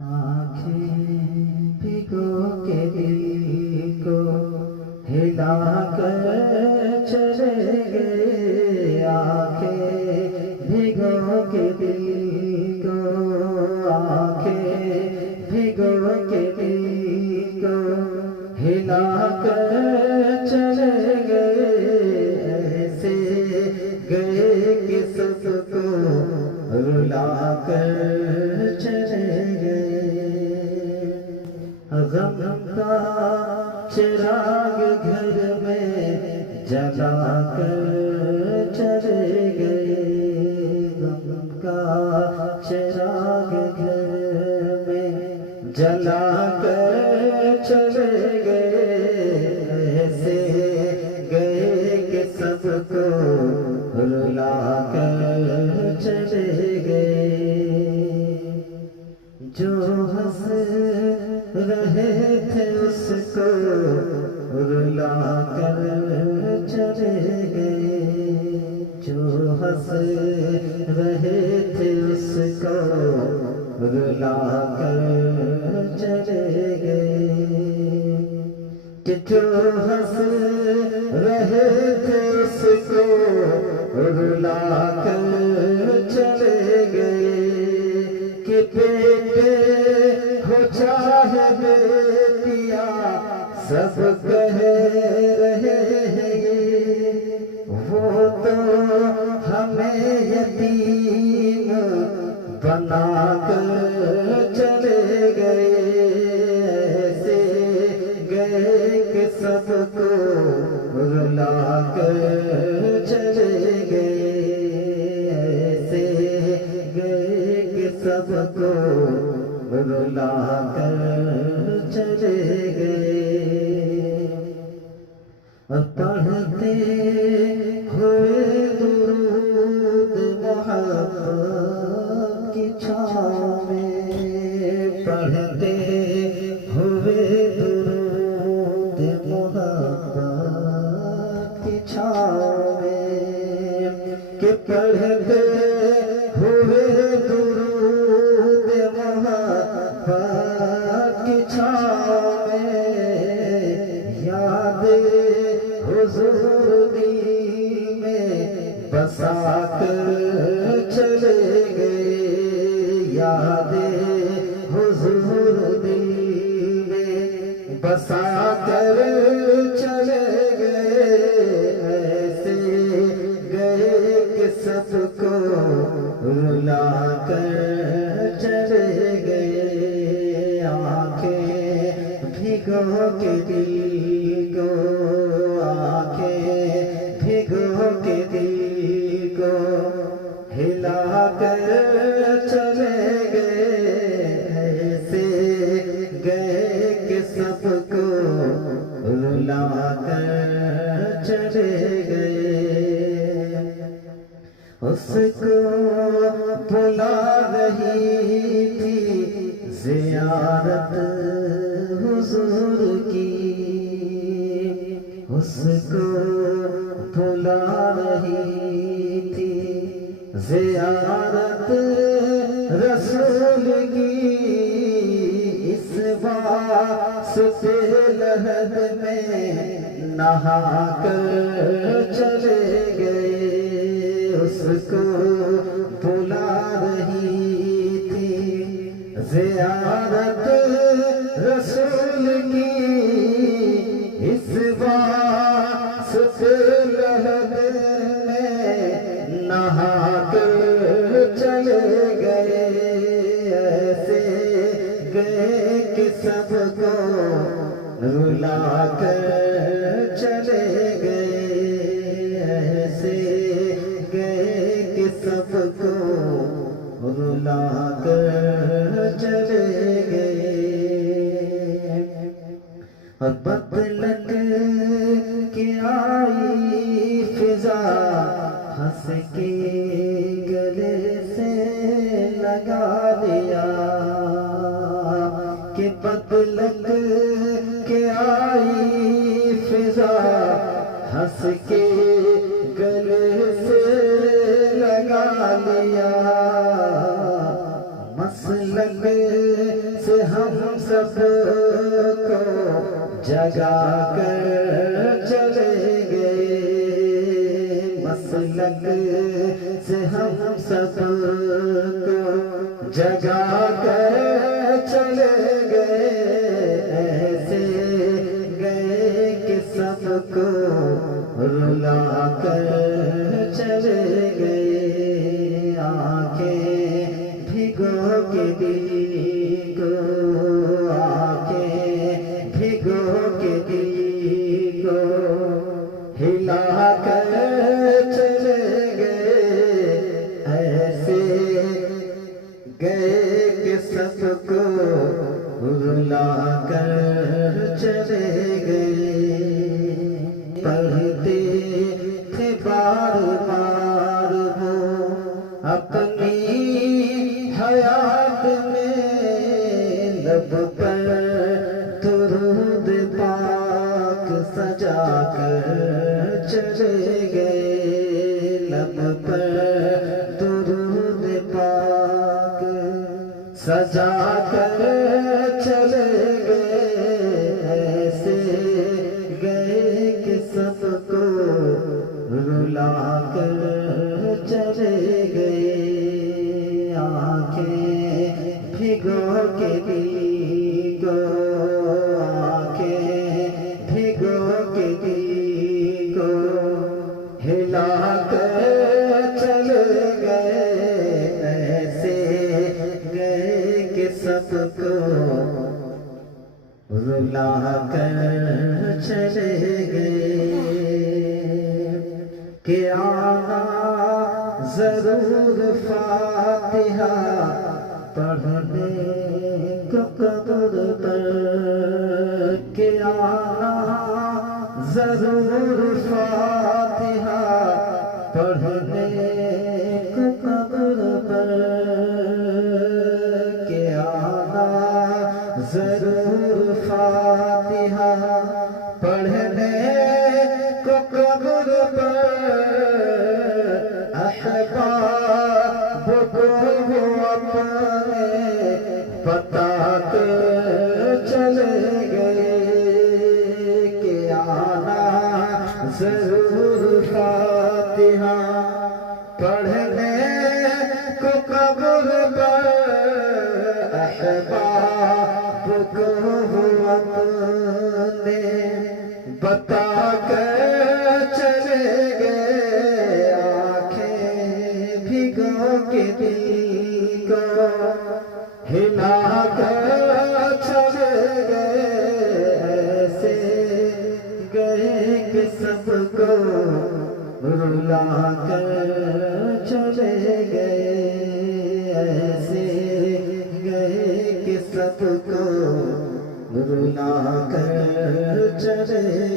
آنکھیں بھگو کے دل کو ہلا کر چلے گئے، آنکھیں بھگو کے دل کو، آنکھیں بھگو کے دل کو ہلا کر چلے گئے، ایسے گئے کہ سب کو رلا کر چلے گئے۔ غم کا چراغ گھر میں جلا کر چلے گئے، غم کا چراغ گھر میں جلا کر چلے گئے، ایسے گئے کہ سب کو رلا کر چلے گئے۔ جو ہنس رہے تھے اس کو رلا کر چلے گئے، جو ہنس رہے تھے اس کو رلا کر چلے گئے، کہ جو ہنس رہے تھے اس کو رلا کر چلے گئے، کہ بیٹے ہو چاہے بیٹیا سب کہہ رہے ہیں، وہ تو ہمیں یتیم بنا کر چلے گئے، ایسے گئے کہ سب کو رلا کر چلے گئے، ایسے گئے کہ سب کو رلا کر چلے گئے۔ پڑھتے ہوئے درود محبت کی چھاؤں میں، پڑھتے ہوئے درود محبت کی چھاؤں میں، کہ پڑھتے ہوئے درود محبت کی چھاؤں میں، یاد حضور دل میں بسا کر چلے گئے، یاد حضور دل میں بسا کر چلے گئے، ایسے گئے کہ سب کو رلا کر چلے گئے، آنکھیں بھگو کے دل کو، آنکھیں بھگو کے دل کو ہلا کر چلے گئے، ایسے گئے کہ سب کو رلا کر چلے گئے۔ اس کو بلا رہی تھی زیارت حضور کی، اس کو بلا رہی تھی زیارت رسول کی، اس واسطے لحد میں نہا کر چلے گئے، اس کو بلا رہی تھی زیارت رسول کی، اس واسطے لحد میں نہا کر چلے گئے، ایسے گئے کہ سب کو رلا کر چلے گئے، ایسے گئے کہ سب کو رلا کر چلے گئے۔ بدلک کے آئی فضا ہنس کے گلے سے لگا لیا، کہ بدلک کے آئی فضا ہنس کے گلے سے لگا لیا، مسلک سے ہم سب کو جگا کر چلے گئے، مسلک سے ہم سب کو جگا کر چلے گئے، ایسے گئے کہ سب کو رلا کر چلے گئے، آنکھیں بھگو کے دل کو، آنکھیں بھگو کے دل کو ہلا کر چلے گئے، ایسے گئے کہ سب کو رلا کر چلے گئے، پڑھتے تھے بار بار وہ اپنی حیات میں، لب پر درود پاک سجا کر چلے گئے، لب پر درود پاک سجا کر چلے گئے، ایسے گئے کہ سب کو رلا کر چلے گئے، آنکھیں بھگو کے دل کو، آنکھیں بھگو کے دل کو ہلا کر چلے گئے، ایسے گئے کہ سب کو رلا کر چلے گئے، کہ آنا ضرور فاتحہ پڑھنے کو قبر پر، کہ آنا ضرور فاتحہ پڑھنے کو قبر پر، کہ آنا ضرور فاتحہ پڑھنے کو قبر پر، احباب کو وہ اپنے بتا کر چلے گئے، کہ آنا ضرور فاتحہ پڑھنے کو قبر پر، احباب کو وہ اپنے بتا کر چلے گئے، آنکھیں بھگو کے دل کو ہلا کر چلے گئے، ایسے گئے کہ سب کو رلا کر چلے گئے، ایسے گئے کہ سب کو رلا کر چلے